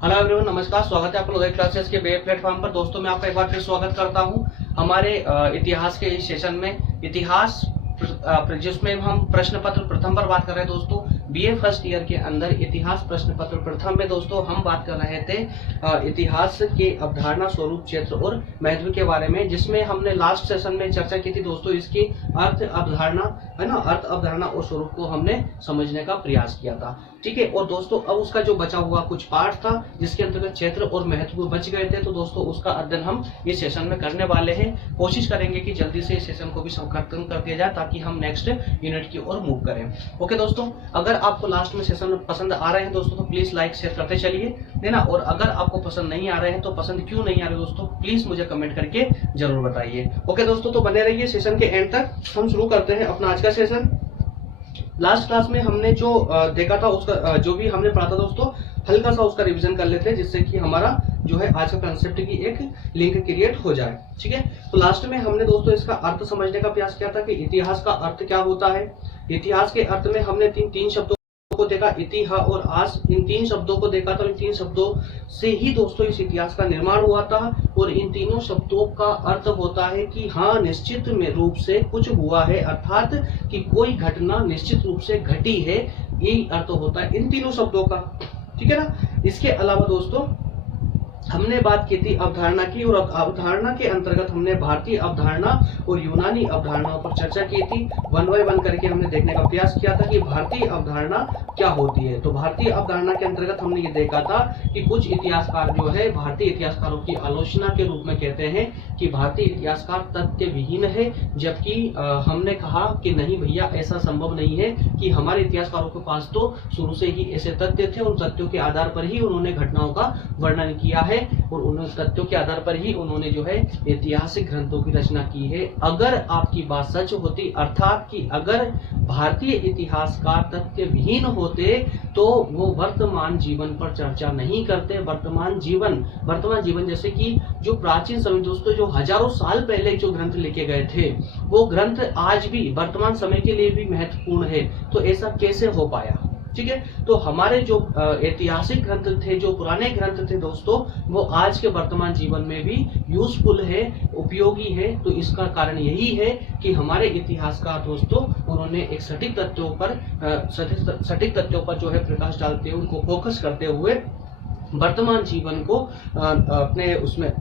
Hello everyone, नमस्कार। स्वागत है आपका उदय क्लासेस के वेब प्लेटफॉर्म पर। दोस्तों मैं आपका एक बार फिर स्वागत करता हूं हमारे इतिहास के इस सेशन में। इतिहास जिसमें हम प्रश्न पत्र प्रथम पर बात कर रहे हैं। दोस्तों बीए फर्स्ट ईयर के अंदर इतिहास प्रश्न पत्र प्रथम में दोस्तों हम बात कर रहे थे इतिहास के अवधारणा, स्वरूप, क्षेत्र और महत्व के बारे में, जिसमें हमने लास्ट सेशन में चर्चा की थी दोस्तों इसकी अर्थ अवधारणा, है ना, अर्थ अवधारणा और स्वरूप को हमने समझने का प्रयास किया था। ठीक है। और दोस्तों अब उसका जो बचा हुआ कुछ पार्ट था जिसके अंतर्गत क्षेत्र और महत्व बच गए थे, तो दोस्तों उसका अध्ययन हम इस सेशन में करने वाले हैं। कोशिश करेंगे कि जल्दी से इस सेशन को भी खत्म कर दिया जाए ताकि हम नेक्स्ट यूनिट की ओर मूव करें। ओके दोस्तों, अगर आपको लास्ट में सेशन पसंद आ रहे हैं दोस्तों तो प्लीज लाइक शेयर करते चलिए, है ना। और अगर आपको पसंद नहीं आ रहे हैं तो पसंद क्यों नहीं आ रहे दोस्तों प्लीज मुझे कमेंट करके जरूर बताइए। ओके दोस्तों, तो बने रहिए सेशन के एंड तक। हम शुरू करते हैं अपना आज का सेशन। लास्ट क्लास में हमने जो देखा था उसका जो भी हमने पढ़ा था दोस्तों, हल्का सा उसका रिवीजन कर लेते हैं जिससे कि हमारा जो है आज का कंसेप्ट की एक लिंक क्रिएट हो जाए। ठीक है। तो लास्ट में हमने दोस्तों इसका अर्थ समझने का प्रयास किया था कि इतिहास का अर्थ क्या होता है। इतिहास के अर्थ में हमने तीन शब्दों को देखा, इतिहा और आस। इन तीन शब्दों को देखा तो इन तीन शब्दों से ही दोस्तों इस इतिहास का निर्माण हुआ था। और इन तीनों शब्दों का अर्थ होता है कि हाँ, निश्चित में रूप से कुछ हुआ है, अर्थात कि कोई घटना निश्चित रूप से घटी है। यही अर्थ होता है इन तीनों शब्दों का। ठीक है ना। इसके अलावा दोस्तों हमने बात की थी अवधारणा की, और अवधारणा के अंतर्गत हमने भारतीय अवधारणा और यूनानी अवधारणाओं पर चर्चा की थी। वन बाय वन करके हमने देखने का प्रयास किया था कि भारतीय अवधारणा क्या होती है। तो भारतीय अवधारणा के अंतर्गत हमने ये देखा था कि कुछ इतिहासकार जो है भारतीय इतिहासकारों की आलोचना के रूप में कहते हैं कि भारतीय इतिहासकार तथ्य विहीन है, जबकि हमने कहा कि नहीं भैया, ऐसा संभव नहीं है कि हमारे इतिहासकारों के पास तो शुरू से ही ऐसे तथ्य थे, उन तथ्यों के आधार पर ही उन्होंने घटनाओं का वर्णन किया है और उन तथ्यों के आधार पर ही उन्होंने जो है ऐतिहासिक ग्रंथों की रचना की है। अगर आपकी बात सच होती, अर्थात कि अगर भारतीय इतिहासकार तथ्य विहीन होते तो वो वर्तमान जीवन पर चर्चा नहीं करते। वर्तमान जीवन जैसे कि जो प्राचीन समय दोस्तों, जो हजारों साल पहले जो ग्रंथ लिखे गए थे, वो ग्रंथ आज भी वर्तमान समय के लिए भी महत्वपूर्ण है। तो ऐसा कैसे हो पाया? ठीक है। तो हमारे जो ऐतिहासिक ग्रंथ थे, जो पुराने ग्रंथ थे दोस्तों, वो आज के वर्तमान जीवन में भी यूजफुल है, उपयोगी है। तो इसका कारण यही है कि हमारे इतिहासकार दोस्तों उन्होंने एक सटीक तथ्यों पर जो है प्रकाश डालते हुए, उनको फोकस करते हुए वर्तमान जीवन को अपने उसमें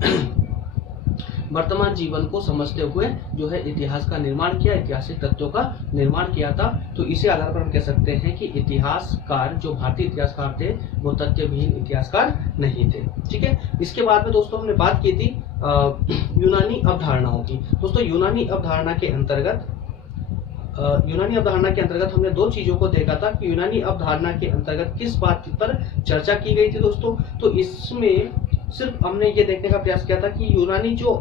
वर्तमान जीवन को समझते हुए जो है इतिहास का निर्माण किया, ऐतिहासिक तथ्यों का निर्माण किया था। तो इसी आधार पर हम कह सकते हैं कि इतिहासकार, जो भारतीय इतिहासकार थे, वो तथ्य विहीन इतिहासकार नहीं थे। ठीक है। इसके बाद में दोस्तों हमने बात की थी यूनानी अवधारणाओं की। दोस्तों यूनानी अवधारणा के अंतर्गत हमने दो चीजों को देखा था कि यूनानी अवधारणा के अंतर्गत किस बात पर चर्चा की गई थी दोस्तों। तो इसमें सिर्फ हमने ये देखने का प्रयास किया था कि यूनानी जो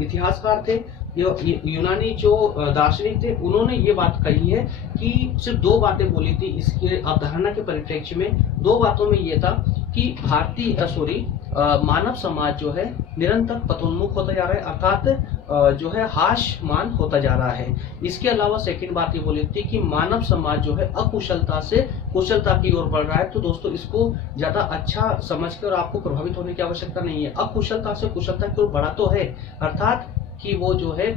इतिहासकार थे, यूनानी जो दार्शनिक थे, उन्होंने ये बात कही है कि सिर्फ दो बातें बोली थी इसके अवधारणा के परिप्रेक्ष्य में। दो बातों में ये था कि मानव समाज जो है निरंतर पतोन्मुख होता जा रहा है, अर्थात जो है हाशमान होता जा रहा है। इसके अलावा सेकंड बात ये बोली थी कि मानव समाज जो है अकुशलता से कुशलता की ओर बढ़ रहा है। तो दोस्तों इसको ज्यादा अच्छा समझकर आपको प्रभावित होने की आवश्यकता नहीं है। अकुशलता से कुशलता की ओर बढ़ा तो है, अर्थात कि वो जो है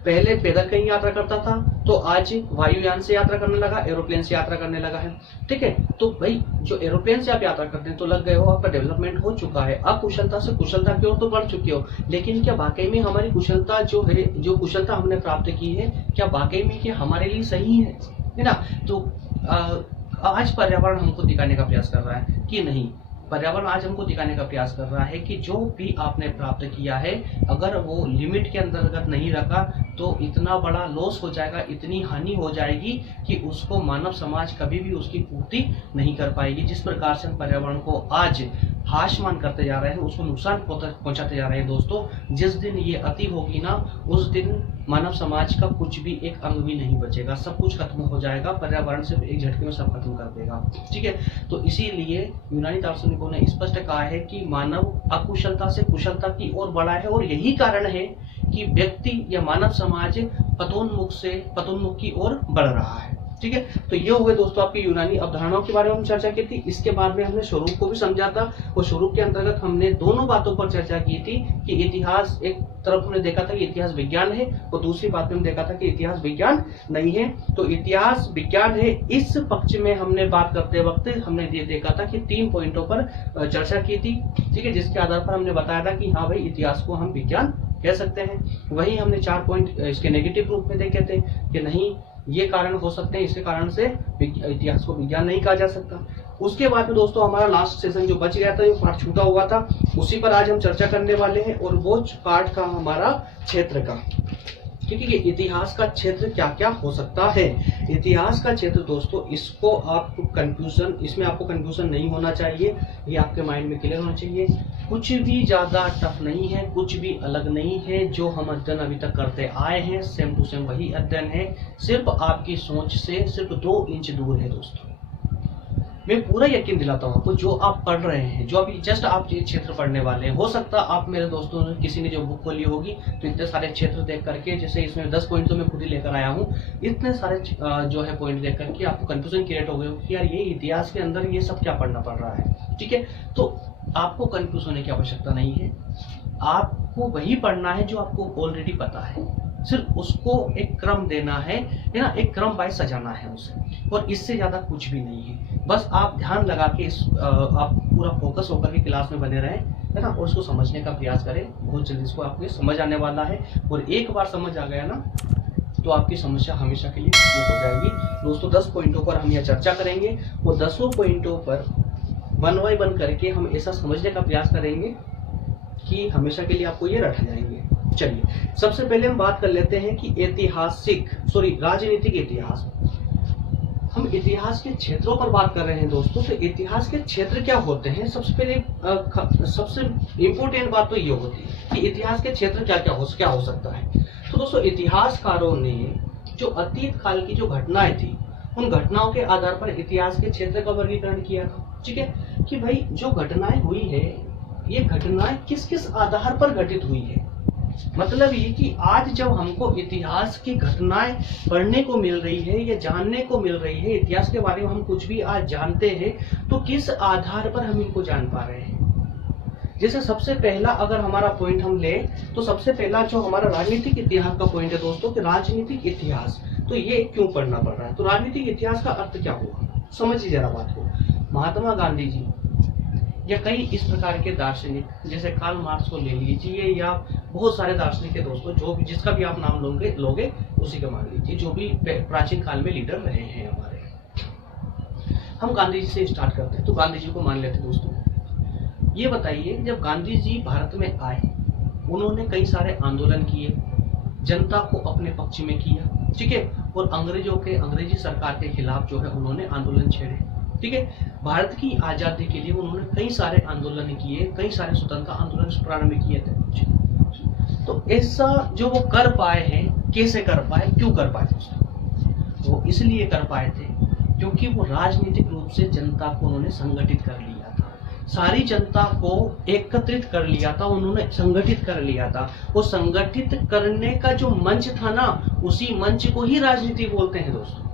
पहले पैदल कहीं यात्रा करता था तो आज वायुयान से यात्रा करने लगा, एरोप्लेन से यात्रा करने लगा है। ठीक है। तो भाई जो एरोप्लेन से आप यात्रा करते हैं तो लग गए हो, आपका डेवलपमेंट हो चुका है, अकुशलता से कुशलता की ओर तो बढ़ चुके हो। लेकिन क्या वाकई में हमारी कुशलता जो है, जो कुशलता हमने प्राप्त की है, क्या वाकई में क्या हमारे लिए सही है ना। तो आज पर्यावरण हमको दिखाने का प्रयास कर रहा है कि नहीं, पर्यावरण आज हमको दिखाने का प्रयास कर रहा है कि जो भी आपने प्राप्त किया है, अगर वो लिमिट के अंतर्गत नहीं रखा तो इतना बड़ा लॉस हो जाएगा, इतनी हानि हो जाएगी कि उसको मानव समाज कभी भी उसकी पूर्ति नहीं कर पाएगी। जिस प्रकार से हम पर्यावरण को आज हाशमान करते जा रहे हैं, उसको नुकसान पहुंचाते जा रहे हैं दोस्तों, जिस दिन ये अति होगी ना, उस दिन मानव समाज का कुछ भी एक अंग भी नहीं बचेगा, सब कुछ खत्म हो जाएगा। पर्यावरण सिर्फ एक झटके में सब खत्म कर देगा। ठीक है। तो इसीलिए यूनानी दार्शनिकों ने स्पष्ट कहा है कि मानव अकुशलता से कुशलता की ओर बढ़ा है, और यही कारण है कि व्यक्ति या मानव समाज पतोन्मुख की ओर बढ़ रहा है। ठीक है, तो ये हो गए दोस्तों आपकी यूनानी अवधारणाओं के बारे में हम चर्चा की थी। इसके बाद में हमने स्वरूप को भी समझा था, और स्वरूप के अंतर्गत हमने दोनों बातों पर चर्चा की थी कि इतिहास, एक तरफ हमने देखा था कि इतिहास विज्ञान है, और दूसरी बात में हम देखा था कि इतिहास विज्ञान नहीं है। तो इतिहास विज्ञान है, इस पक्ष में हमने बात करते वक्त हमने देखा था कि 3 पॉइंटों पर चर्चा की थी, ठीक है, जिसके आधार पर हमने बताया था कि हाँ भाई इतिहास को हम विज्ञान कह सकते हैं। वही हमने 4 पॉइंट इसके नेगेटिव रूप में देखे थे कि नहीं, ये कारण हो सकते हैं, इसके कारण से इतिहास को विज्ञान नहीं कहा जा सकता। उसके बाद में दोस्तों हमारा लास्ट सेशन जो बच गया था, जो पार्ट छूटा हुआ था, उसी पर आज हम चर्चा करने वाले हैं, और वो पार्ट का हमारा क्षेत्र का, ठीक है, कि इतिहास का क्षेत्र क्या क्या हो सकता है। इतिहास का क्षेत्र दोस्तों, इसको आपको कंफ्यूजन, इसमें आपको कंफ्यूजन नहीं होना चाहिए, ये आपके माइंड में क्लियर होना चाहिए। कुछ भी ज्यादा टफ नहीं है, कुछ भी अलग नहीं है, जो हम अध्ययन अभी तक करते आए हैं सेम टू सेम वही अध्ययन है, सिर्फ आपकी सोच से सिर्फ 2 इंच दूर है दोस्तों। मैं पूरा यकीन दिलाता हूँ आपको, जो आप पढ़ रहे हैं, जो अभी जस्ट आप ये क्षेत्र पढ़ने वाले हैं, हो सकता आप मेरे दोस्तों ने किसी ने जो बुक खोली होगी तो इतने सारे क्षेत्र देख करके, जैसे इसमें 10 पॉइंट तो मैं खुद ही लेकर आया हूँ, इतने सारे जो है पॉइंट देख करके आपको कंफ्यूजन क्रिएट हो गए कि यार ये इतिहास के अंदर ये सब क्या पढ़ना पड़ रहा है, ठीक है। तो आपको कंफ्यूज होने की आवश्यकता नहीं है, आपको वही पढ़ना है जो आपको ऑलरेडी पता है, सिर्फ उसको एक क्रम देना है ना, एक क्रम वाइज सजाना है उसे, और इससे ज्यादा कुछ भी नहीं है। बस आप ध्यान लगा के आप पूरा फोकस होकर के क्लास में बने रहें, है ना, और उसको समझने का प्रयास करें। बहुत जल्दी इसको आपको समझ आने वाला है, और एक बार समझ आ गया ना तो आपकी समस्या हमेशा के लिए खत्म हो जाएगी। दोस्तों 10 पॉइंटों पर हम यह चर्चा करेंगे, और 10 पॉइंटों पर 1 बाय 1 करके हम ऐसा समझने का प्रयास करेंगे कि हमेशा के लिए आपको ये रट जाएंगे। चलिए सबसे पहले हम बात कर लेते हैं कि राजनीतिक इतिहास। हम इतिहास के क्षेत्रों पर बात कर रहे हैं दोस्तों, तो इतिहास के क्षेत्र क्या होते हैं। सबसे पहले सबसे इंपॉर्टेंट बात तो ये होती है कि इतिहास के क्षेत्र क्या हो सकता है। तो दोस्तों इतिहासकारों ने जो अतीत काल की जो घटनाएं थी, उन घटनाओं के आधार पर इतिहास के क्षेत्र का वर्गीकरण किया था, ठीक है, कि भाई जो घटनाएं हुई है, ये घटनाएं किस किस आधार पर घटित हुई है। मतलब ये कि आज जब हमको इतिहास की घटनाएं पढ़ने को मिल रही है या जानने को मिल रही है, इतिहास के बारे में हम कुछ भी आज जानते हैं, तो किस आधार पर हम इनको जान पा रहे हैं। जैसे सबसे पहला अगर हमारा पॉइंट हम ले, तो सबसे पहला जो हमारा राजनीतिक इतिहास का पॉइंट है दोस्तों, कि राजनीतिक इतिहास, तो ये क्यों पढ़ना पड़ रहा है। तो राजनीतिक इतिहास का अर्थ क्या हुआ, समझिए जरा बात को। महात्मा गांधी जी या कई इस प्रकार के दार्शनिक, जैसे कार्ल मार्क्स को ले लीजिए, या बहुत सारे दार्शनिक के दोस्तों, जो भी जिसका भी आप नाम लोगे उसी का मान लीजिए, जो भी प्राचीन काल में लीडर रहे हैं हमारे। हम गांधी जी से स्टार्ट करते हैं, तो गांधी जी को मान लेते हैं दोस्तों। ये बताइए, जब गांधी जी भारत में आए, उन्होंने कई सारे आंदोलन किए, जनता को अपने पक्ष में किया, ठीक है, और अंग्रेजी सरकार के खिलाफ जो है उन्होंने आंदोलन छेड़े, ठीक है। भारत की आजादी के लिए उन्होंने कई सारे आंदोलन किए, कई सारे स्वतंत्रता आंदोलन प्रारंभ किए थे। तो ऐसा जो वो कर पाए हैं, कैसे कर पाए, क्यों कर पाए दोस्तों, वो इसलिए कर पाए थे क्योंकि वो राजनीतिक रूप से जनता को उन्होंने संगठित कर लिया था, सारी जनता को एकत्रित कर लिया था, उन्होंने संगठित कर लिया था। वो संगठित करने का जो मंच था ना, उसी मंच को ही राजनीति बोलते हैं दोस्तों।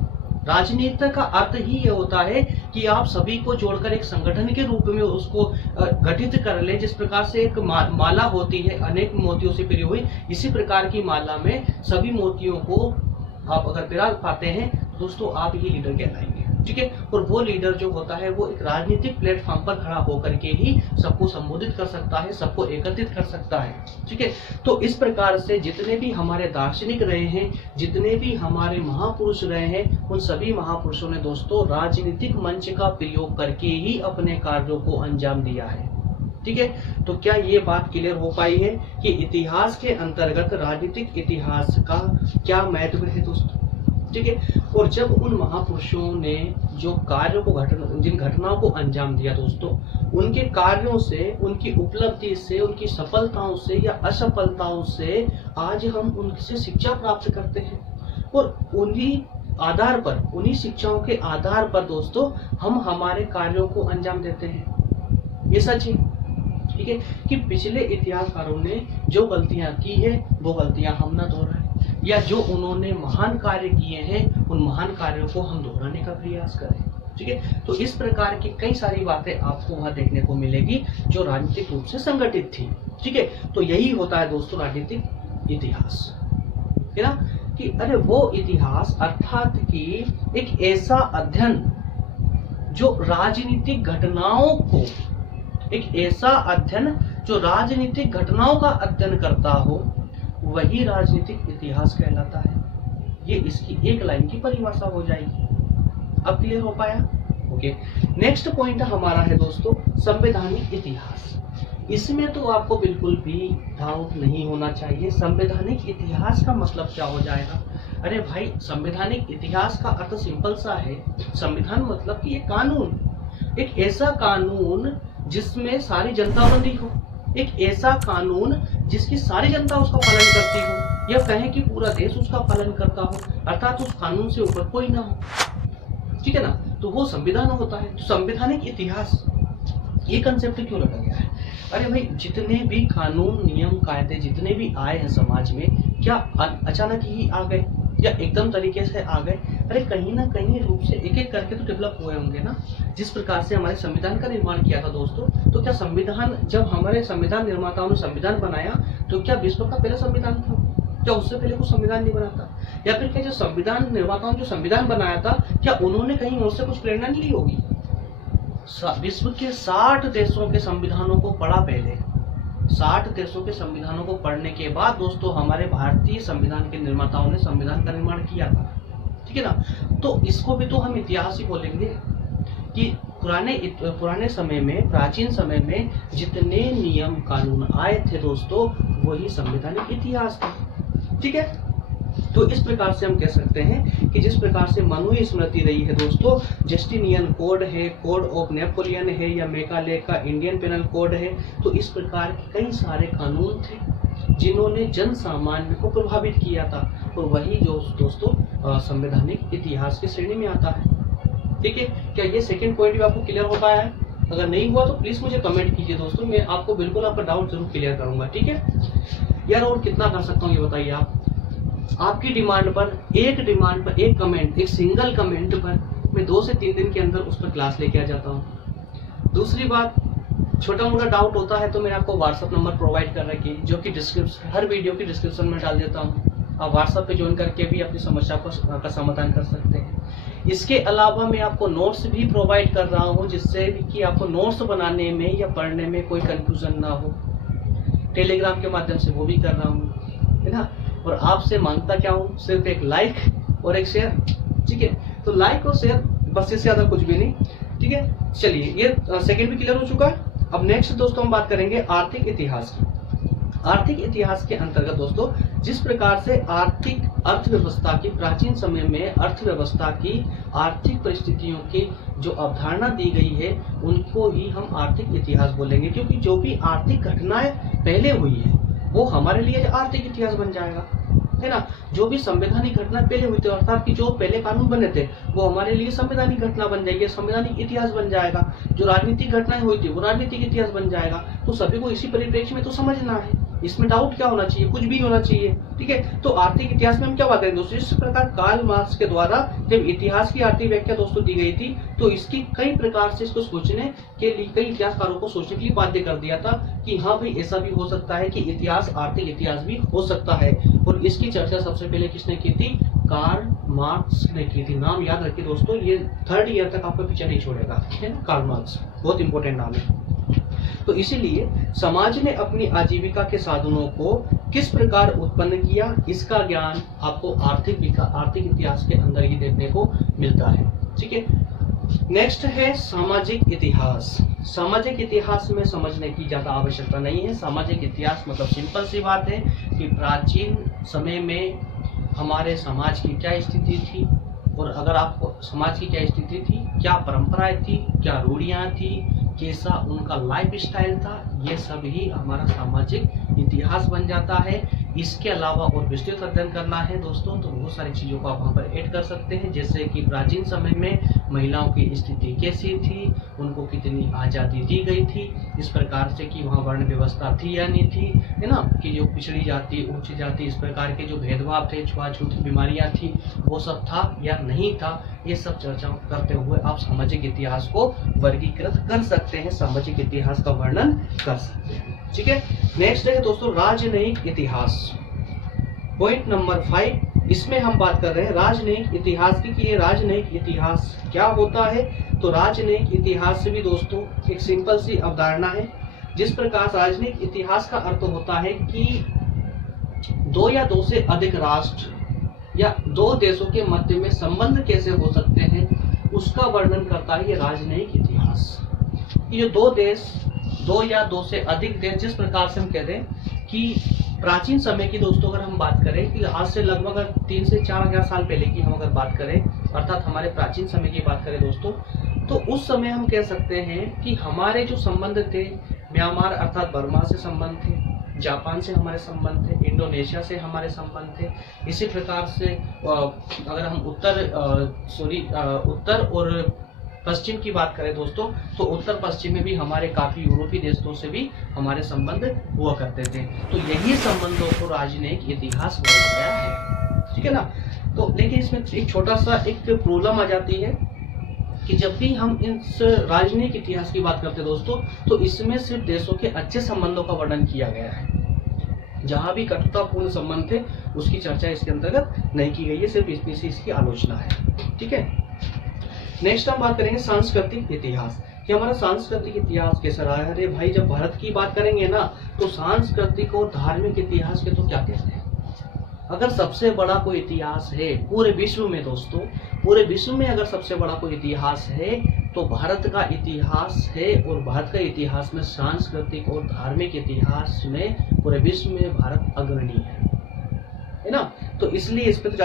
राजनीति का अर्थ ही ये होता है कि आप सभी को जोड़कर एक संगठन के रूप में उसको गठित कर ले। जिस प्रकार से एक माला होती है अनेक मोतियों से पिरी हुई, इसी प्रकार की माला में सभी मोतियों को आप अगर पिरा पाते हैं दोस्तों, आप ही लीडर कहलाएंगे, ठीक है। और वो लीडर जो होता है वो एक राजनीतिक प्लेटफॉर्म पर खड़ा होकर के ही सबको संबोधित कर सकता है, सबको एकत्रित कर सकता है, ठीक है। तो इस प्रकार से जितने भी हमारे दार्शनिक रहे हैं, जितने भी हमारे महापुरुष रहे हैं, उन सभी महापुरुषों ने दोस्तों राजनीतिक मंच का प्रयोग करके ही अपने कार्यों को अंजाम दिया है, ठीक है। तो क्या ये बात क्लियर हो पाई है कि इतिहास के अंतर्गत राजनीतिक इतिहास का क्या महत्व है दोस्तों, ठीक है। और जब उन महापुरुषों ने जो कार्यों को जिन घटनाओं को अंजाम दिया दोस्तों, उनके कार्यों से, उनकी उपलब्धि से, उनकी सफलताओं से या असफलताओं से आज हम उनसे शिक्षा प्राप्त करते हैं, और उन्हीं आधार पर, उन्हीं शिक्षाओं के आधार पर दोस्तों हम हमारे कार्यों को अंजाम देते हैं। ये सच है, ठीक है, कि पिछले इतिहासकारों ने जो गलतियां की है वो गलतियां हम ना दोहराएं। या जो उन्होंने महान कार्य किए हैं उन महान कार्यों को हम दोहराने का प्रयास करें। ठीक है, तो इस प्रकार की कई सारी बातें आपको वहां देखने को मिलेगी जो राजनीतिक रूप से संगठित थी। ठीक है, तो यही होता है दोस्तों राजनीतिक इतिहास, है ना, कि अरे वो इतिहास अर्थात कि एक ऐसा अध्ययन जो राजनीतिक घटनाओं को, एक ऐसा अध्ययन जो राजनीतिक घटनाओं का अध्ययन करता हो, वही राजनीतिक इतिहास कहलाता है। ये इसकी एक लाइन की परिभाषा हो जाएगी। अब क्लियर हो पाया? ओके, नेक्स्ट पॉइंट हमारा है दोस्तों संवैधानिक इतिहास। इसमें तो आपको बिल्कुल भी डाउट नहीं होना चाहिए। संवैधानिक इतिहास का मतलब क्या हो जाएगा? अरे भाई, संवैधानिक इतिहास का अर्थ सिंपल सा है। संविधान मतलब कि एक कानून, एक ऐसा कानून जिसमें सारी जनता बंधी हो, एक ऐसा कानून जिसकी सारी जनता उसका पालन करती हो, या कहें कि पूरा देश उसका पालन करता हो, अर्थात उस कानून से ऊपर कोई ना हो। ठीक है ना, तो वो संविधान होता है। तो संवैधानिक इतिहास ये कंसेप्ट क्यों रखा गया है? अरे भाई, जितने भी कानून नियम कायदे जितने भी आए हैं समाज में, क्या अचानक ही आ गए या एकदम तरीके से आ गए? अरे कहीं ना कहीं रूप से एक एक करके तो डेवलप हुए होंगे ना। जिस प्रकार से हमारे संविधान का निर्माण किया था दोस्तों, तो क्या संविधान, जब हमारे संविधान निर्माताओं ने संविधान बनाया, तो क्या विश्व का पहला संविधान था? क्या उससे पहले कुछ संविधान नहीं बना था? या फिर क्या जो संविधान निर्माताओं ने जो संविधान बनाया था, क्या उन्होंने कहीं और से कुछ प्रेरणा नहीं ली होगी? विश्व के 60 देशों के संविधानों को पढ़ा पहले, 60 देशों के संविधानों को पढ़ने के बाद दोस्तों हमारे भारतीय संविधान के निर्माताओं ने संविधान का निर्माण किया था। ठीक है ना, तो इसको भी तो हम इतिहास ही बोलेंगे कि पुराने समय में, प्राचीन समय में जितने नियम कानून आए थे दोस्तों, वही संवैधानिक इतिहास था। ठीक है, तो इस प्रकार से हम कह सकते हैं कि जिस प्रकार से मनुस्मृति स्मृति रही है दोस्तों, जस्टिनियन कोड है, कोड ऑफ नेपोलियन है, या मेकाले का इंडियन पेनल कोड है, तो इस प्रकार के कई सारे कानून थे जिन्होंने जन सामान्य को प्रभावित किया था, और वही जो दोस्तों संवैधानिक इतिहास की श्रेणी में आता है। ठीक है, क्या ये सेकंड पॉइंट भी आपको क्लियर हो पाया है? अगर नहीं हुआ तो प्लीज मुझे कमेंट कीजिए दोस्तों, मैं आपको बिल्कुल आपका डाउट जरूर क्लियर करूंगा। ठीक है यार, और कितना कर सकता हूँ ये बताइए आप। आपकी डिमांड पर, एक कमेंट, एक सिंगल कमेंट पर मैं 2 से 3 दिन के अंदर उस पर क्लास लेके आ जाता हूँ। दूसरी बात, छोटा मोटा डाउट होता है तो मैं आपको व्हाट्सएप नंबर प्रोवाइड कर रखी, जो कि हर वीडियो की डिस्क्रिप्शन में डाल देता हूँ। आप व्हाट्सएप पे ज्वाइन करके भी अपनी समस्या का समाधान कर सकते हैं। इसके अलावा मैं आपको नोट्स भी प्रोवाइड कर रहा हूँ, जिससे कि आपको नोट्स बनाने में या पढ़ने में कोई कंफ्यूजन ना हो। टेलीग्राम के माध्यम से वो भी कर रहा हूँ, है ना। और आपसे मांगता क्या हूँ, सिर्फ एक लाइक और एक शेयर। ठीक है, तो लाइक और शेयर, बस इससे ज्यादा कुछ भी नहीं। ठीक है, चलिए ये सेकंड भी क्लियर हो चुका है। अब नेक्स्ट दोस्तों हम बात करेंगे आर्थिक इतिहास की। आर्थिक इतिहास के अंतर्गत दोस्तों, जिस प्रकार से आर्थिक अर्थव्यवस्था की, प्राचीन समय में अर्थव्यवस्था की आर्थिक परिस्थितियों की जो अवधारणा दी गई है, उनको ही हम आर्थिक इतिहास बोलेंगे। क्योंकि जो भी आर्थिक घटनाएं पहले हुई है वो हमारे लिए आर्थिक इतिहास बन जाएगा, है ना। जो भी संवैधानिक घटना पहले हुई थी, अर्थात कि जो पहले कानून बने थे, वो हमारे लिए संवैधानिक घटना बन जाएगी, संवैधानिक इतिहास बन जाएगा। जो राजनीतिक घटनाएं हुई थी वो राजनीतिक इतिहास बन जाएगा। तो सभी को इसी परिप्रेक्ष्य में तो समझना है, इसमें डाउट क्या होना चाहिए, कुछ भी नहीं होना चाहिए। ठीक है, तो आर्थिक इतिहास में हम क्या बात करें दोस्तों, इस प्रकार कार्ल मार्क्स के द्वारा जब इतिहास की आर्थिक व्याख्या दोस्तों दी गई थी, तो इसकी कई प्रकार से इसको सोचने के लिए, कई इतिहासकारों को सोचने के लिए बाध्य कर दिया था कि हाँ भाई, ऐसा भी हो सकता है कि इतिहास आर्थिक इतिहास भी हो सकता है। और इसकी चर्चा सबसे पहले किसने की थी? कार्ल मार्क्स ने की थी। नाम याद रखिए दोस्तों, ये 3rd ईयर तक आपको पीछे नहीं छोड़ेगा, है ना। कार्ल मार्क्स बहुत इंपॉर्टेंट नाम है। तो इसीलिए समाज ने अपनी आजीविका के साधनों को किस प्रकार उत्पन्न किया, इसका ज्ञान आपको आर्थिक इतिहास के अंदर ही देखने को मिलता है। ठीक है, नेक्स्ट है सामाजिक इतिहास। सामाजिक इतिहास में समझने की ज्यादा आवश्यकता नहीं है। सामाजिक इतिहास मतलब सिंपल सी बात है कि प्राचीन समय में हमारे समाज की क्या स्थिति थी, और अगर आपको समाज की क्या स्थिति थी, क्या परंपराएं थी, क्या रूढ़ियां थी, कैसा उनका लाइफ स्टाइल था, ये सब ही हमारा सामाजिक इतिहास बन जाता है। इसके अलावा और विस्तृत अध्ययन करना है दोस्तों तो बहुत सारी चीज़ों को आप वहाँ पर ऐड कर सकते हैं, जैसे कि प्राचीन समय में महिलाओं की स्थिति कैसी थी, उनको कितनी आज़ादी दी गई थी, इस प्रकार से कि वहाँ वर्ण व्यवस्था थी या नहीं थी, है ना, कि जो पिछड़ी जाति उच्च जाति इस प्रकार के जो भेदभाव थे, छुआछूत बीमारियाँ थी, वो सब था या नहीं था, ये सब चर्चा करते हुए आप सामाजिक इतिहास को वर्गीकृत कर सकते हैं, सामाजिक इतिहास का वर्णन कर सकते हैं। ठीक है, नेक्स्ट है दोस्तों राजनयिक इतिहास। पॉइंट नंबर 5, इसमें हम बात कर रहे हैं राजनयिक इतिहास की कि ये राजनयिक इतिहास क्या होता है। तो राजनयिक इतिहास से भी दोस्तों एक सिंपल सी अवधारणा है, जिस प्रकार राजनयिक इतिहास का अर्थ होता है कि दो या दो से अधिक राष्ट्र या दो देशों के मध्य में संबंध कैसे हो सकते हैं, उसका वर्णन करता है ये राजनयिक इतिहास। ये दो देश, दो या दो से अधिक देश, जिस प्रकार से हम कहते हैं कि प्राचीन समय की दोस्तों अगर हम बात करें कि आज से लगभग 3 से 4 हजार साल पहले की हम अगर बात करें, अर्थात हमारे प्राचीन समय की बात करें दोस्तों, तो उस समय हम कह सकते हैं कि हमारे जो संबंध थे, म्यांमार अर्थात बर्मा से संबंध थे, जापान से हमारे संबंध थे, इंडोनेशिया से हमारे संबंध थे। इसी प्रकार से अगर हम उत्तर और पश्चिम की बात करें दोस्तों, तो उत्तर पश्चिम में भी हमारे काफी यूरोपीय देशों से भी हमारे संबंध हुआ करते थे। तो यही संबंधों को राजनयिक इतिहास बोला गया है। ठीक है ना। तो लेकिन इसमें एक छोटा सा एक प्रॉब्लम आ जाती है कि जब भी हम इस राजनयिक इतिहास की बात करते हैं दोस्तों, तो इसमें सिर्फ देशों के अच्छे संबंधों का वर्णन किया गया है। जहां भी कटुतापूर्ण संबंध थे उसकी चर्चा इसके अंतर्गत नहीं की गई है, सिर्फ इसकी आलोचना है। ठीक है, नेक्स्ट हम बात करेंगे सांस्कृतिक इतिहास कि हमारा सांस्कृतिक इतिहास कैसा रहा है। अरे भाई, जब भारत की बात करेंगे ना तो सांस्कृतिक और धार्मिक इतिहास के तो क्या कहते हैं। अगर सबसे बड़ा कोई इतिहास है पूरे विश्व में दोस्तों, पूरे विश्व में अगर सबसे बड़ा कोई इतिहास है तो भारत का इतिहास है। और भारत का इतिहास में सांस्कृतिक और धार्मिक इतिहास में पूरे विश्व में भारत अग्रणी है ना। तो इसलिए इस पर तो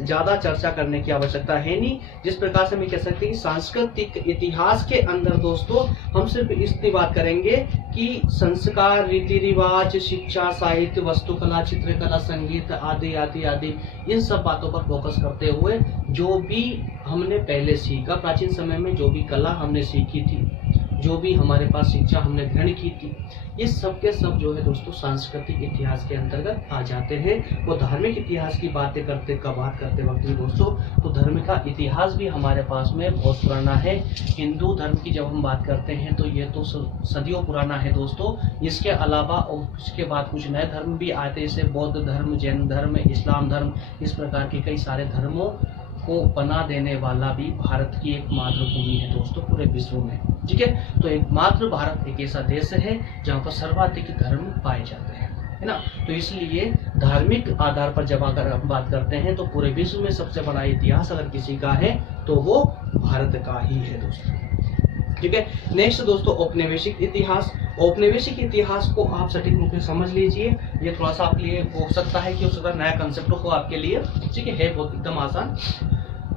ज्यादा चर्चा करने की आवश्यकता है नहीं। जिस प्रकार से हम कह सकते हैं कि सांस्कृतिक इतिहास के अंदर दोस्तों हम सिर्फ इतनी बात करेंगे कि संस्कार, रीति रिवाज, शिक्षा, साहित्य, वस्तुकला, चित्रकला, संगीत आदि आदि आदि, इन सब बातों पर फोकस करते हुए जो भी हमने पहले सीखा, प्राचीन समय में जो भी कला हमने सीखी थी, जो भी हमारे पास शिक्षा हमने ग्रहण की थी, ये सब के सब जो है दोस्तों सांस्कृतिक इतिहास के अंतर्गत आ जाते हैं। वो धार्मिक इतिहास की बात करते वक्त भी दोस्तों, तो धर्म का इतिहास भी हमारे पास में बहुत पुराना है। हिंदू धर्म की जब हम बात करते हैं तो ये तो सदियों पुराना है दोस्तों। इसके अलावा और उसके बाद कुछ नए धर्म भी आते, जैसे बौद्ध धर्म, जैन धर्म, इस्लाम धर्म, इस प्रकार के कई सारे धर्मों को बना देने वाला भी भारत की एक मातृभूमि है दोस्तों पूरे विश्व में। ठीक है, तो एकमात्र भारत एक ऐसा देश है जहाँ पर सर्वाधिक धर्म पाए जाते हैं, है ना। तो इसलिए धार्मिक आधार पर जब अगर हम बात करते हैं तो पूरे विश्व में सबसे बड़ा इतिहास अगर किसी का है तो वो भारत का ही है दोस्तों। ठीक है, नेक्स्ट दोस्तों औपनिवेशिक इतिहास। औपनिवेशिक इतिहास को आप सटीक रूप में समझ लीजिए। ये थोड़ा सा आपके लिए हो सकता है कि हो सकता है नया कंसेप्ट हो आपके लिए। ठीक है बहुत एकदम आसान।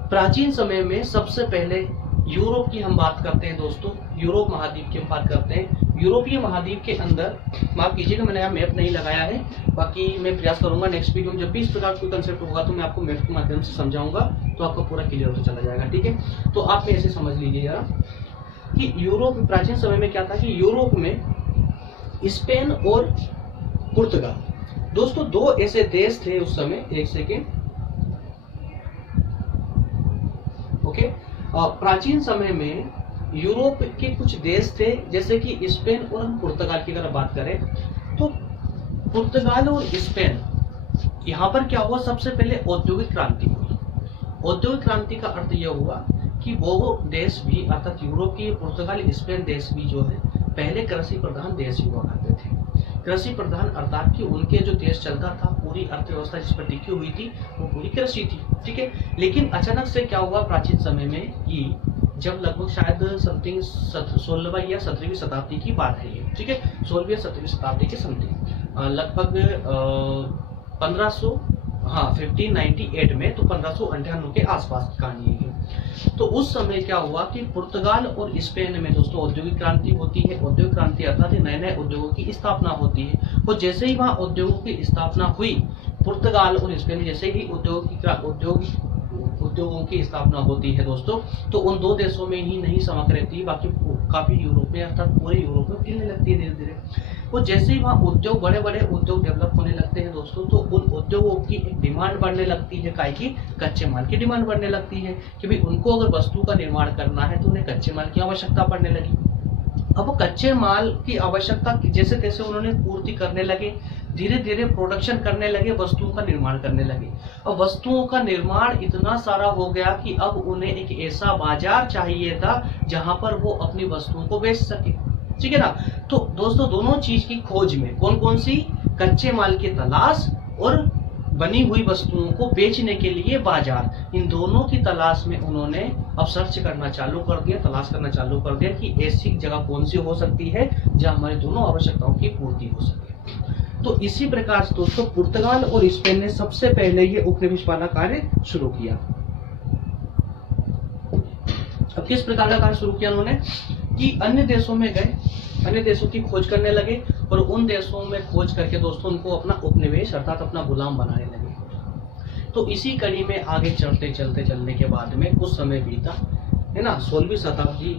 प्राचीन समय में सबसे पहले यूरोप की हम बात करते हैं दोस्तों, यूरोप महाद्वीप की हम बात करते हैं। यूरोपीय महाद्वीप के अंदर, माफ कीजिएगा मैंने यहाँ मैप नहीं लगाया है, बाकी मैं प्रयास करूंगा नेक्स्ट वीडियो में जब भी इस प्रकार कोई कंसेप्ट होगा तो मैं आपको मैप के माध्यम से समझाऊंगा, तो आपको पूरा क्लियर होकर चला जाएगा। ठीक है, तो आप ऐसे समझ लीजिए जरा कि यूरोप प्राचीन समय में क्या था कि यूरोप में स्पेन और पुर्तगाल दोस्तों दो ऐसे देश थे उस समय। एक सेकेंड, ओके। प्राचीन समय में यूरोप के कुछ देश थे जैसे कि स्पेन और हम पुर्तगाल की अगर बात करें तो पुर्तगाल और स्पेन, यहाँ पर क्या हुआ, सबसे पहले औद्योगिक क्रांति हुई। औद्योगिक क्रांति का अर्थ यह हुआ कि वो देश भी अर्थात यूरोपीय पुर्तगाल स्पेन देश भी जो है पहले कृषि प्रधान देश हुआ करते थे। कृषि प्रधान अर्थात कि उनके जो देश चलता था, पूरी अर्थव्यवस्था जिस पर टिकी हुई थी वो पूरी कृषि थी। ठीक है, लेकिन अचानक से क्या हुआ प्राचीन समय में कि जब लगभग शायद 16वीं या 17वीं शताब्दी की बात है ये। ठीक है, 16वीं या 17वीं शताब्दी के समथिंग लगभग हाँ 1598 में, तो 1598 के आसपास की कहानी है। तो उस समय क्या हुआ कि पुर्तगाल और स्पेन में दोस्तों औद्योगिक क्रांति होती है। औद्योगिक क्रांति अर्थात नए नए उद्योगों की स्थापना होती है। और जैसे ही वहां उद्योगों की स्थापना हुई, पुर्तगाल और स्पेन जैसे ही उद्योगों की स्थापना होती है दोस्तों, तो उन दो देशों में ही नहीं समक रहती है, बाकी काफी यूरोप में अर्थात पूरे यूरोप में फैलने लगती है धीरे धीरे। और जैसे ही वहाँ उद्योग बड़े बड़े उद्योग डेवलप होने लगते हैं दोस्तों, तो उन उद्योगों की एक डिमांड बढ़ने लगती है, काय की कच्चे माल की डिमांड बढ़ने लगती है कि भाई उनको अगर वस्तु का निर्माण करना है तो उन्हें कच्चे माल की आवश्यकता पड़ने लगी। अब वो कच्चे माल की आवश्यकता जैसे तैसे उन्होंने पूर्ति करने लगे, धीरे धीरे प्रोडक्शन करने लगे, वस्तुओं का निर्माण करने लगे। अब वस्तुओं का निर्माण इतना सारा हो गया कि अब उन्हें एक ऐसा बाजार चाहिए था जहां पर वो अपनी वस्तुओं को बेच सके, ठीक है ना। तो दोस्तों दोनों चीज की खोज में कौन कौन सी, कच्चे माल की तलाश और बनी हुई वस्तुओं को बेचने के लिए बाजार, इन दोनों की तलाश में उन्होंने अब सर्च करना चालू कर दिया, तलाश करना चालू कर दिया कि ऐसी जगह कौन सी हो सकती है जहां हमारी दोनों आवश्यकताओं की पूर्ति हो सके। तो इसी प्रकार से दोस्तों पुर्तगाल और स्पेन ने सबसे पहले ये उपनिवेश वाला कार्य शुरू किया। अब किस प्रकार का कार्य शुरू किया उन्होंने कि अन्य देशों में गए, अन्य देशों की खोज करने लगे और उन देशों में खोज करके दोस्तों उनको अपना उपनिवेश अर्थात अपना गुलाम बनाने लगे। तो इसी कड़ी में आगे चलने के बाद में कुछ समय बीता, है ना, 16वीं शताब्दी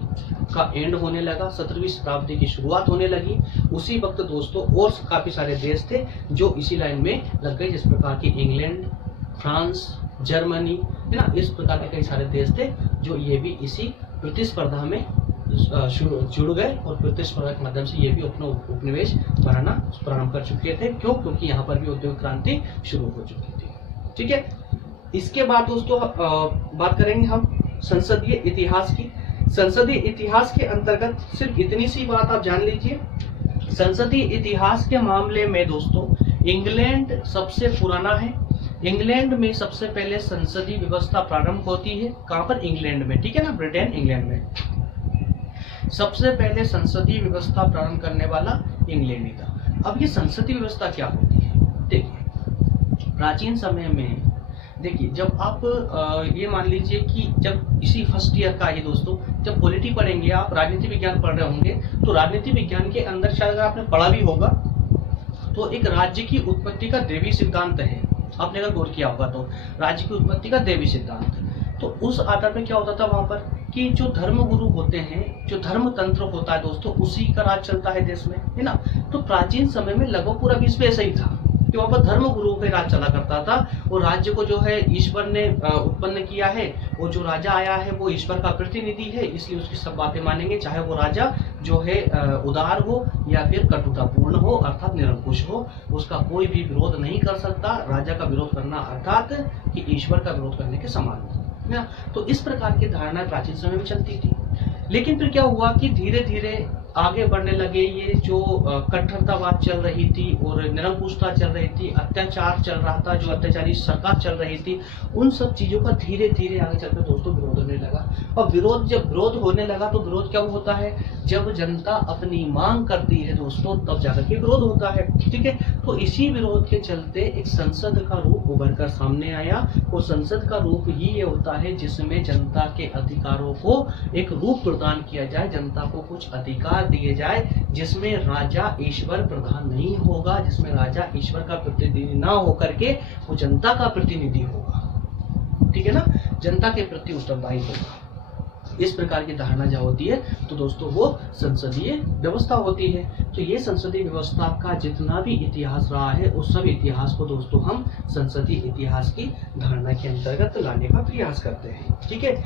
का एंड होने लगा, 17वीं शताब्दी की शुरुआत होने लगी। उसी वक्त दोस्तों और काफी सारे देश थे जो इसी लाइन में लग गए, जिस प्रकार की इंग्लैंड, फ्रांस, जर्मनी, है ना, इस प्रकार के कई सारे देश थे जो ये भी इसी प्रतिस्पर्धा में जुड़ गए और प्रतिस्पर्धा के माध्यम से ये भी अपना उपनिवेश बनाना प्रारंभ कर चुके थे। क्यों? क्योंकि यहाँ पर भी औद्योगिक क्रांति शुरू हो चुकी थी, ठीक है। इसके बाद दोस्तों बात करेंगे हम संसदीय इतिहास की। संसदीय इतिहास के अंतर्गत सिर्फ इतनी सी बात आप जान लीजिए, संसदीय इतिहास के मामले में दोस्तों इंग्लैंड सबसे पुराना है। इंग्लैंड में सबसे पहले संसदीय व्यवस्था प्रारंभ होती है। कहां पर? इंग्लैंड में, ठीक है ना, ब्रिटेन इंग्लैंड में सबसे पहले संसदीय व्यवस्था प्रारंभ करने वाला इंग्लैंड ही था। अब ये संसदीय व्यवस्था क्या होती है? देखिए प्राचीन समय में, देखिए जब आप ये मान लीजिए कि जब इसी फर्स्ट ईयर का ये दोस्तों जब पॉलिटी पढ़ेंगे, आप राजनीति विज्ञान पढ़ रहे होंगे, तो राजनीति विज्ञान के अंदर शायद अगर आपने पढ़ा भी होगा तो एक राज्य की उत्पत्ति का देवी सिद्धांत है। आपने अगर गौर किया होगा तो राज्य की उत्पत्ति का देवी सिद्धांत, तो उस आधार में क्या होता था वहां पर कि जो धर्म गुरु होते हैं, जो धर्म तंत्र होता है दोस्तों, उसी का राज चलता है देश में, है ना। तो प्राचीन समय में लगभग पूरा विश्व ऐसा ही था कि वहां पर धर्म गुरु का राज चला करता था और राज्य को जो है ईश्वर ने उत्पन्न किया है और जो राजा आया है वो ईश्वर का प्रतिनिधि है, इसलिए उसकी सब बातें मानेंगे, चाहे वो राजा जो है उदार हो या फिर कटुतापूर्ण हो अर्थात निरंकुश हो, उसका कोई भी विरोध नहीं कर सकता। राजा का विरोध करना अर्थात कि ईश्वर का विरोध करने के समान है ना। तो इस प्रकार की धारणा प्राचीन समय में चलती थी। लेकिन फिर क्या हुआ कि धीरे धीरे आगे बढ़ने लगे, ये जो कट्टरतावाद चल रही थी और निरंकुशता चल रही थी, अत्याचार चल रहा था, जो अत्याचारी सरकार चल रही थी, उन सब चीजों का धीरे धीरे आगे चलकर दोस्तों विरोध होने लगा। और जब विरोध होने लगा तो विरोध क्या होता है? जब जनता अपनी मांग करती है दोस्तों तब जाकर के विरोध होता है, ठीक है। तो इसी विरोध के चलते एक संसद का रूप उभर कर सामने आया और संसद का रूप ही ये होता है जिसमें जनता के अधिकारों को एक रूप प्रदान किया जाए, जनता को कुछ अधिकार दिए जाए, जिसमें राजा ईश्वर प्रधान नहीं होगा, जिसमें राजा ईश्वर का प्रतिनिधि ना होकर के वो जनता का प्रतिनिधि होगा, ठीक है ना, जनता के प्रति उत्तरदायी होगा। इस प्रकार की धारणा जो होती है तो दोस्तों वो संसदीय व्यवस्था होती है। तो ये संसदीय व्यवस्था का जितना भी इतिहास रहा है उस सब इतिहास को दोस्तों हम संसदीय इतिहास की धारणा के अंतर्गत लाने का प्रयास करते हैं, ठीक है।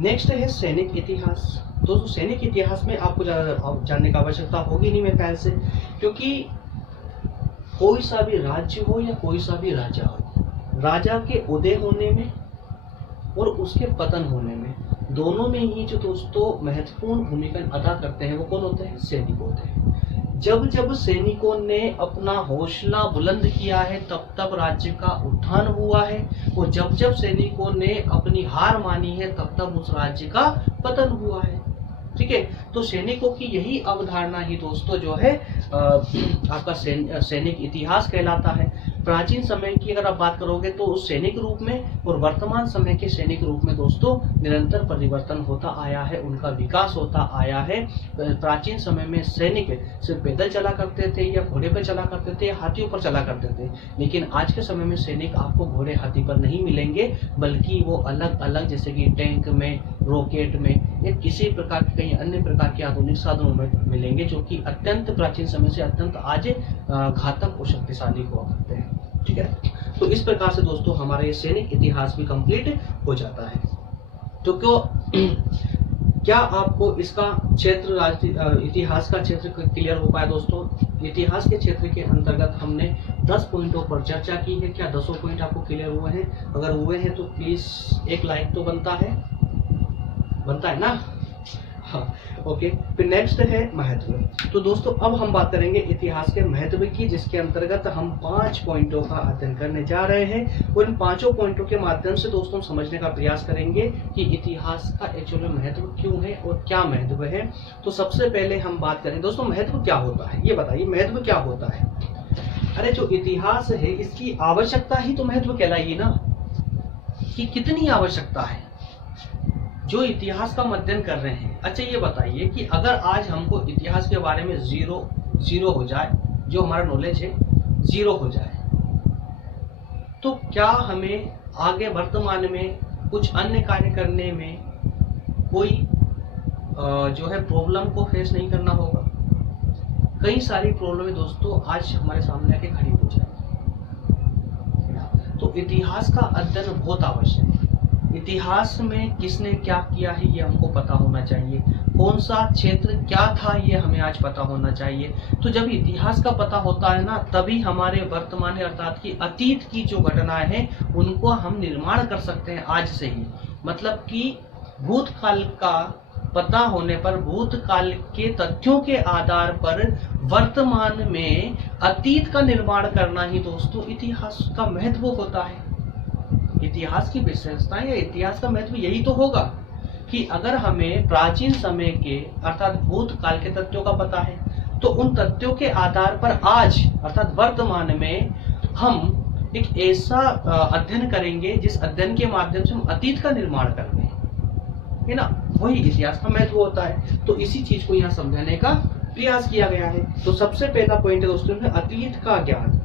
नेक्स्ट है सैनिक इतिहास। दोस्तों सैनिक इतिहास में आपको जानने की आवश्यकता होगी नहीं मेरे ख्याल से, क्योंकि कोई सा भी राज्य हो या कोई सा भी राजा हो, राजा के उदय होने में और उसके पतन होने में दोनों में ही जो दोस्तों महत्वपूर्ण भूमिका अदा करते हैं वो कौन होते हैं? सैनिक होते हैं। जब जब सैनिकों ने अपना हौसला बुलंद किया है तब तब राज्य का उत्थान हुआ है और जब जब सैनिकों ने अपनी हार मानी है तब तब उस राज्य का पतन हुआ है, ठीक है। तो सैनिकों की यही अवधारणा ही दोस्तों जो है आपका सैनिक इतिहास कहलाता है। प्राचीन समय की अगर आप बात करोगे तो उस सैनिक रूप में और वर्तमान समय के सैनिक रूप में दोस्तों निरंतर परिवर्तन होता आया है, उनका विकास होता आया है। प्राचीन समय में सैनिक सिर्फ पैदल चला करते थे या घोड़े पर चला करते थे या हाथियों पर चला करते थे, लेकिन आज के समय में सैनिक आपको घोड़े हाथी पर नहीं मिलेंगे, बल्कि वो अलग अलग जैसे कि टैंक में, रॉकेट में या किसी प्रकार के कई अन्य प्रकार के आधुनिक साधनों में मिलेंगे, जो कि अत्यंत प्राचीन समय से अत्यंत आज घातक और शक्तिशाली हुआ करते हैं। ठीक है, तो इस प्रकार से दोस्तों हमारा ये सैनिक इतिहास भी कंप्लीट हो जाता है। तो क्या आपको इसका क्षेत्र इतिहास का क्षेत्र क्लियर हो पाया दोस्तों? इतिहास के क्षेत्र के अंतर्गत हमने 10 पॉइंटों पर चर्चा की है। क्या 10 पॉइंट आपको क्लियर हुए हैं? अगर हुए हैं तो प्लीज एक लाइक तो बनता है ना? हाँ, ओके। फिर नेक्स्ट है महत्व। तो दोस्तों अब हम बात करेंगे इतिहास के महत्व की, जिसके अंतर्गत हम 5 पॉइंटों का अध्ययन करने जा रहे हैं और इन 5 पॉइंटों के माध्यम से दोस्तों समझने का प्रयास करेंगे कि इतिहास का एक्चुअली महत्व क्यों है और क्या महत्व है। तो सबसे पहले हम बात करें दोस्तों महत्व क्या होता है, ये बताइए महत्व क्या होता है? अरे जो इतिहास है इसकी आवश्यकता ही तो महत्व कहलाएगी ना, कि कितनी आवश्यकता है जो इतिहास का अध्ययन कर रहे हैं। अच्छा ये बताइए कि अगर आज हमको इतिहास के बारे में जीरो हो जाए, जो हमारा नॉलेज है जीरो हो जाए, तो क्या हमें आगे वर्तमान में कुछ अन्य कार्य करने में कोई जो है प्रॉब्लम को फेस नहीं करना होगा? कई सारी प्रॉब्लम दोस्तों आज हमारे सामने आके खड़ी हो जाए। तो इतिहास का अध्ययन बहुत आवश्यक है। इतिहास में किसने क्या किया है ये हमको पता होना चाहिए, कौन सा क्षेत्र क्या था ये हमें आज पता होना चाहिए। तो जब इतिहास का पता होता है ना, तभी हमारे वर्तमान अर्थात कि अतीत की जो घटनाएं हैं उनको हम निर्माण कर सकते हैं आज से ही। मतलब कि भूतकाल का पता होने पर, भूतकाल के तथ्यों के आधार पर वर्तमान में अतीत का निर्माण करना ही दोस्तों इतिहास का महत्व होता है। इतिहास की विशेषताएं या इतिहास का महत्व यही तो होगा कि अगर हमें प्राचीन समय के अर्थात भूतकाल के तथ्यों का पता है, तो उन तथ्यों के आधार पर आज अर्थात वर्तमान में हम एक ऐसा अध्ययन करेंगे जिस अध्ययन के माध्यम से हम अतीत का निर्माण कर लें, है ना? वही इतिहास का महत्व होता है। तो इसी चीज को यहाँ समझाने का प्रयास किया गया है। तो सबसे पहला पॉइंट है दोस्तों अतीत का ज्ञान।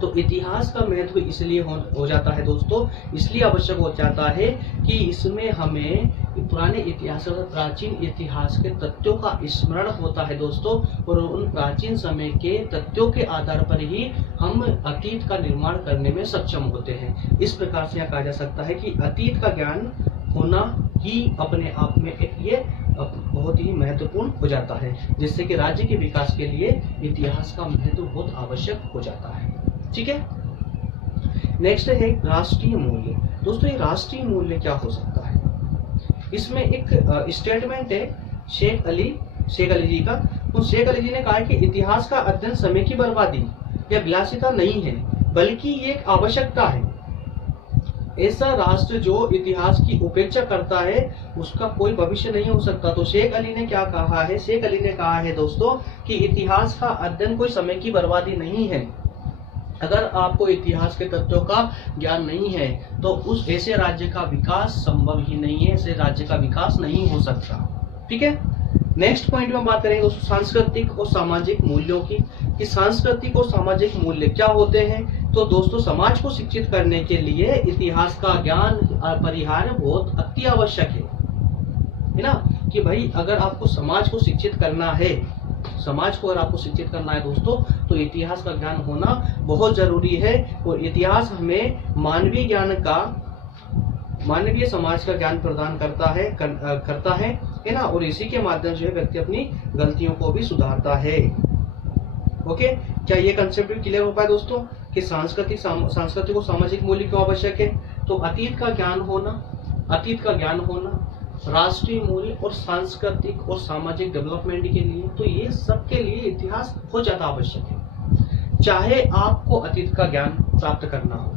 तो इतिहास का महत्व इसलिए हो जाता है दोस्तों, इसलिए आवश्यक हो जाता है कि इसमें हमें पुराने इतिहास और प्राचीन इतिहास के तथ्यों का स्मरण होता है दोस्तों, और उन प्राचीन समय के तथ्यों के आधार पर ही हम अतीत का निर्माण करने में सक्षम होते हैं। इस प्रकार से यहाँ कहा जा सकता है कि अतीत का ज्ञान होना ही अपने आप में एक ये बहुत ही महत्वपूर्ण हो जाता है, जिससे कि राज्य के विकास के लिए इतिहास का महत्व बहुत आवश्यक हो जाता है। ठीक है, नेक्स्ट है राष्ट्रीय मूल्य। दोस्तों ये राष्ट्रीय मूल्य क्या हो सकता है? इसमें एक स्टेटमेंट है शेख अली जी का। तो शेख अली जी ने कहा कि इतिहास का अध्ययन समय की बर्बादी या विलासिता नहीं है, बल्कि ये एक आवश्यकता है। ऐसा राष्ट्र जो इतिहास की उपेक्षा करता है उसका कोई भविष्य नहीं हो सकता। तो शेख अली ने क्या कहा है? शेख अली ने कहा है दोस्तों कि इतिहास का अध्ययन कोई समय की बर्बादी नहीं है। अगर आपको इतिहास के तथ्यों का ज्ञान नहीं है तो उस ऐसे राज्य का विकास संभव ही नहीं है, ऐसे राज्य का विकास नहीं हो सकता। ठीक है, नेक्स्ट पॉइंट में बात करेंगे दोस्तों सांस्कृतिक और सामाजिक मूल्यों की, कि सांस्कृतिक और सामाजिक मूल्य क्या होते हैं। तो दोस्तों समाज को शिक्षित करने के लिए इतिहास का ज्ञान अपरिहार्य बहुत अति आवश्यक है ना? कि भाई अगर आपको समाज को शिक्षित करना है, समाज को अगर आपको शिक्षित करना है दोस्तों, तो इतिहास का ज्ञान होना बहुत जरूरी है। और इतिहास हमें मानवीय ज्ञान का, मानवीय समाज का ज्ञान प्रदान करता है ना? और इसी के माध्यम से व्यक्ति अपनी गलतियों को भी सुधारता है। ओके, क्या ये कंसेप्ट भी क्लियर हो पाया दोस्तों कि सांस्कृतिक और सामाजिक मूल्य क्यों आवश्यक है? तो अतीत का ज्ञान होना, राष्ट्रीय मूल्य और सांस्कृतिक और सामाजिक डेवलपमेंट के लिए, तो ये सब के लिए इतिहास बहुत ज्यादा आवश्यक है। चाहे आपको अतीत का ज्ञान प्राप्त करना हो,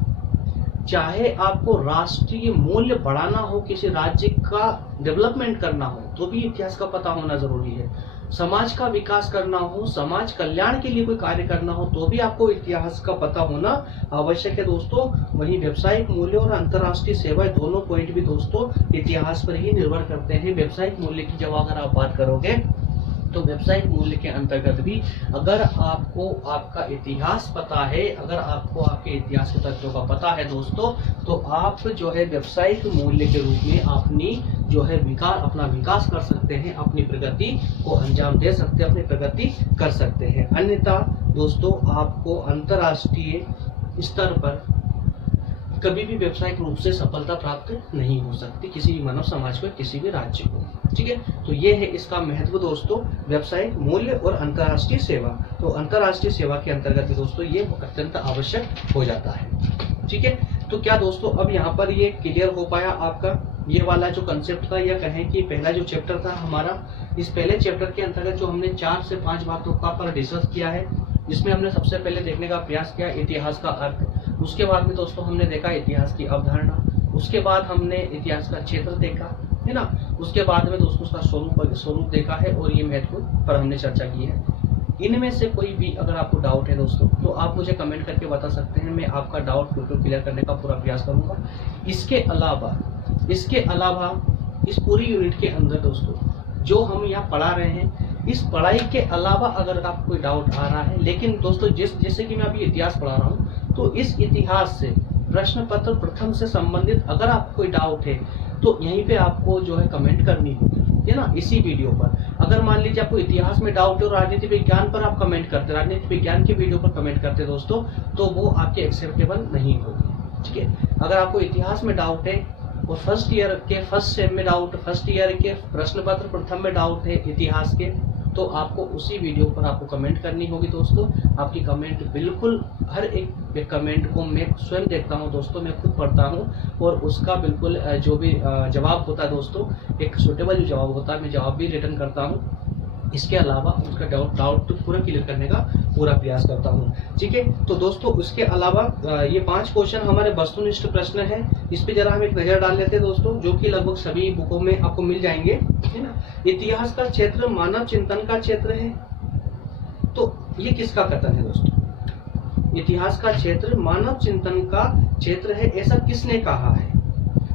चाहे आपको राष्ट्रीय मूल्य बढ़ाना हो, किसी राज्य का डेवलपमेंट करना हो, तो भी इतिहास का पता होना जरूरी है। समाज का विकास करना हो, समाज कल्याण के लिए कोई कार्य करना हो, तो भी आपको इतिहास का पता होना आवश्यक है दोस्तों। वहीं व्यावसायिक मूल्य और अंतर्राष्ट्रीय सेवा दोनों पॉइंट भी दोस्तों इतिहास पर ही निर्भर करते हैं। व्यावसायिक मूल्य की जब अगर आप बात करोगे तो व्यावसायिक मूल्य के अंतर्गत भी अगर आपको आपका इतिहास पता है, अगर आपको आपके इतिहास के तथ्यों का पता है दोस्तों, तो आप जो है व्यावसायिक मूल्य के रूप में अपनी जो है अपना विकास कर सकते हैं, अपनी प्रगति को अंजाम दे सकते हैं, अपनी प्रगति कर सकते हैं। अन्यथा दोस्तों आपको अंतर्राष्ट्रीय स्तर पर कभी भी व्यावसायिक रूप से सफलता प्राप्त नहीं हो सकती किसी भी मानव समाज को, किसी भी राज्य को। ठीक है, तो ये है इसका महत्व दोस्तों, व्यावसायिक मूल्य और अंतर्राष्ट्रीय सेवा। तो अंतर्राष्ट्रीय सेवा के अंतर्गत दोस्तों ये अत्यंत आवश्यक हो जाता है। ठीक है, तो क्या दोस्तों अब यहाँ पर ये क्लियर हो पाया आपका ये वाला जो कंसेप्ट था, या कहें कि पहला जो चैप्टर था हमारा, इस पहले चैप्टर के अंतर्गत जो हमने 4 से 5 बातों का पर डिस्कस किया है, जिसमें हमने सबसे पहले देखने का प्रयास किया इतिहास का अर्थ। उसके बाद में दोस्तों हमने देखा इतिहास की अवधारणा, उसके बाद हमने इतिहास का क्षेत्र देखा है ना, उसके बाद में दोस्तों उसका स्वरूप देखा है, और ये महत्व पर हमने चर्चा की है। इनमें से कोई भी अगर आपको डाउट है दोस्तों तो आप मुझे कमेंट करके बता सकते हैं, मैं आपका डाउट बिल्कुल क्लियर करने का पूरा प्रयास करूंगा। इसके अलावा इस पूरी यूनिट के अंदर दोस्तों जो हम यहाँ पढ़ा रहे हैं, इस पढ़ाई के अलावा अगर आपको कोई डाउट आ रहा है, लेकिन दोस्तों जैसे कि मैं अभी इतिहास पढ़ा रहा हूँ, तो इस इतिहास से प्रश्न पत्र प्रथम से संबंधित अगर आपको कोई डाउट है तो यहीं पे आपको जो है कमेंट करनी होगी, है ना, इसी वीडियो पर। अगर मान लीजिए आपको इतिहास में डाउट है और राजनीति विज्ञान पर आप कमेंट करते, राजनीति विज्ञान के वीडियो पर कमेंट करते दोस्तों, तो वो आपके एक्सेप्टेबल नहीं होगी। ठीक है, अगर आपको इतिहास में डाउट है और फर्स्ट ईयर के फर्स्ट सेम में डाउट, फर्स्ट ईयर के प्रश्न पत्र प्रथम में डाउट है इतिहास के, तो आपको उसी वीडियो पर आपको कमेंट करनी होगी दोस्तों। आपकी कमेंट बिल्कुल हर एक कमेंट को मैं स्वयं देखता हूं दोस्तों, मैं खुद पढ़ता हूं, और उसका बिल्कुल जो भी जवाब होता है दोस्तों, एक सुटेबल जो जवाब होता है, मैं जवाब भी रिटर्न करता हूं। इसके अलावा उसका डाउट पूरा क्लियर करने का पूरा प्रयास करता हूं। ठीक है, तो दोस्तों उसके अलावा ये 5 क्वेश्चन हमारे वस्तुनिष्ठ प्रश्न है, इस पे जरा हम एक नजर डाल लेते हैं दोस्तों, जो कि लगभग सभी बुकों में आपको मिल जाएंगे, है ना। इतिहास का क्षेत्र मानव चिंतन का क्षेत्र है, तो ये किसका कथन है दोस्तों? इतिहास का क्षेत्र मानव चिंतन का क्षेत्र है, ऐसा किसने कहा है?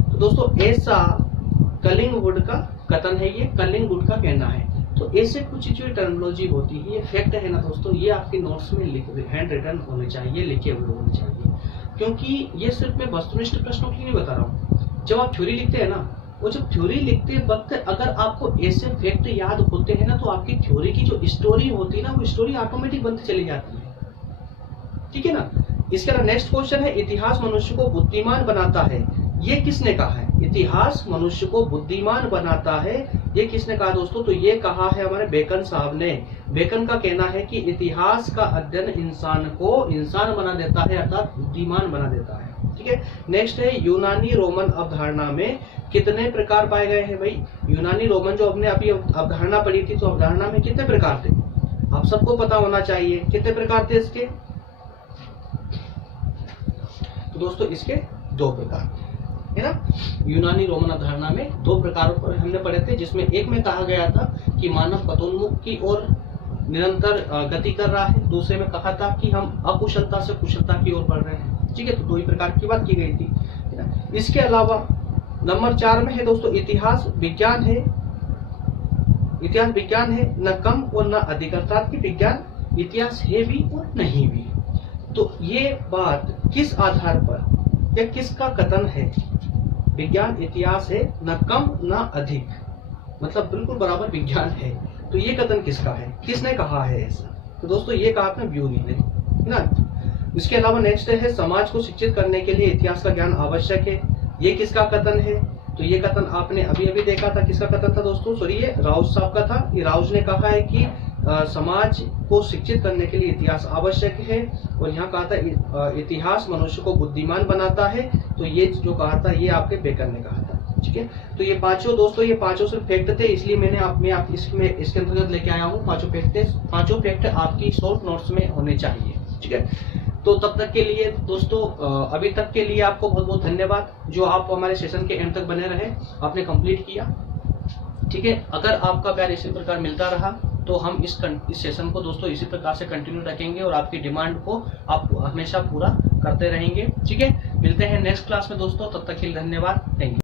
तो दोस्तों ऐसा कलिंगवुड का कथन है, ये कलिंगवुड का कहना है। तो ऐसे कुछ जो टर्मिनोलॉजी होती है, ये फैक्ट है ना दोस्तों, ये आपके नोट्स में हैंड रिटन होने चाहिए, लिखे हुए होने चाहिए, क्योंकि ये सिर्फ मैं वस्तुनिष्ठ प्रश्नों की नहीं बता रहा हूँ। जब आप थ्योरी लिखते हैं ना, वो जब थ्योरी लिखते वक्त अगर आपको ऐसे फैक्ट याद होते हैं ना, तो आपकी थ्योरी की जो स्टोरी होती है ना, वो स्टोरी ऑटोमेटिक बनती चली जाती है। ठीक है ना। इसके अलावा नेक्स्ट क्वेश्चन है, इतिहास मनुष्य को बुद्धिमान बनाता है, ये किसने कहा है? इतिहास मनुष्य को बुद्धिमान बनाता है, ये किसने कहा दोस्तों? तो ये कहा है हमारे बेकन साहब ने। बेकन का कहना है कि इतिहास का अध्ययन इंसान को इंसान बना देता है, अर्थात बुद्धिमान बना देता है। ठीक है, नेक्स्ट है, यूनानी रोमन अवधारणा में कितने प्रकार पाए गए हैं? भाई यूनानी रोमन जो हमने अभी अवधारणा पढ़ी थी, तो अवधारणा में कितने प्रकार थे आप सबको पता होना चाहिए, कितने प्रकार थे इसके? तो दोस्तों इसके 2 प्रकार है ना। यूनानी रोमन अवधारणा में 2 प्रकारों पर हमने पढ़े थे, जिसमें एक में कहा गया था कि मानव पतोन्मुख की ओर निरंतर गति कर रहा है, दूसरे में कहा था कि हम अकुशलता से कुशलता की ओर बढ़ रहे हैं। ठीक है, तो 2 ही प्रकार की बात की गई थी। इसके अलावा नंबर 4 में है दोस्तों, इतिहास विज्ञान है, इतिहास विज्ञान है, न कम और न अधिक, अर्थात कि विज्ञान इतिहास है भी और नहीं भी। तो ये बात किस आधार पर या किसका कथन है? विज्ञान इतिहास है, न कम न अधिक, मतलब बिल्कुल बराबर विज्ञान है। तो ये कथन किसका है, किसने कहा है ऐसा? तो दोस्तों ये कहा आपने ब्यूरी ने, है ना। इसके अलावा नेक्स्ट है, समाज को शिक्षित करने के लिए इतिहास का ज्ञान आवश्यक है, ये किसका कथन है? तो ये कथन आपने अभी अभी देखा था, किसका कथन था दोस्तों? सॉरी, ये राउज साहब का था। ये राउज ने कहा है कि समाज को शिक्षित करने के लिए इतिहास आवश्यक है, और यहाँ कहा था इतिहास मनुष्य को बुद्धिमान बनाता है। तो ये जो कहा था ये आपके बेकन ने कहा था। ठीक है, तो ये 5 दोस्तों, ये 5 सिर्फ फैक्ट थे, इसलिए मैंने आप इसके अंतर्गत लेके आया हूँ। 5 फैक्ट आपकी शॉर्ट नोट्स में होने चाहिए। ठीक है, तो तब तक के लिए दोस्तों, अभी तक के लिए आपको बहुत बहुत धन्यवाद, जो आप हमारे सेशन के एंड तक बने रहे, आपने कंप्लीट किया। ठीक है, अगर आपका प्यार इसी प्रकार मिलता रहा तो हम इस सेशन को दोस्तों इसी प्रकार से कंटिन्यू रखेंगे और आपकी डिमांड को आप हमेशा पूरा करते रहेंगे। ठीक है, मिलते हैं नेक्स्ट क्लास में दोस्तों, तब तक के लिए धन्यवाद, थैंक यू।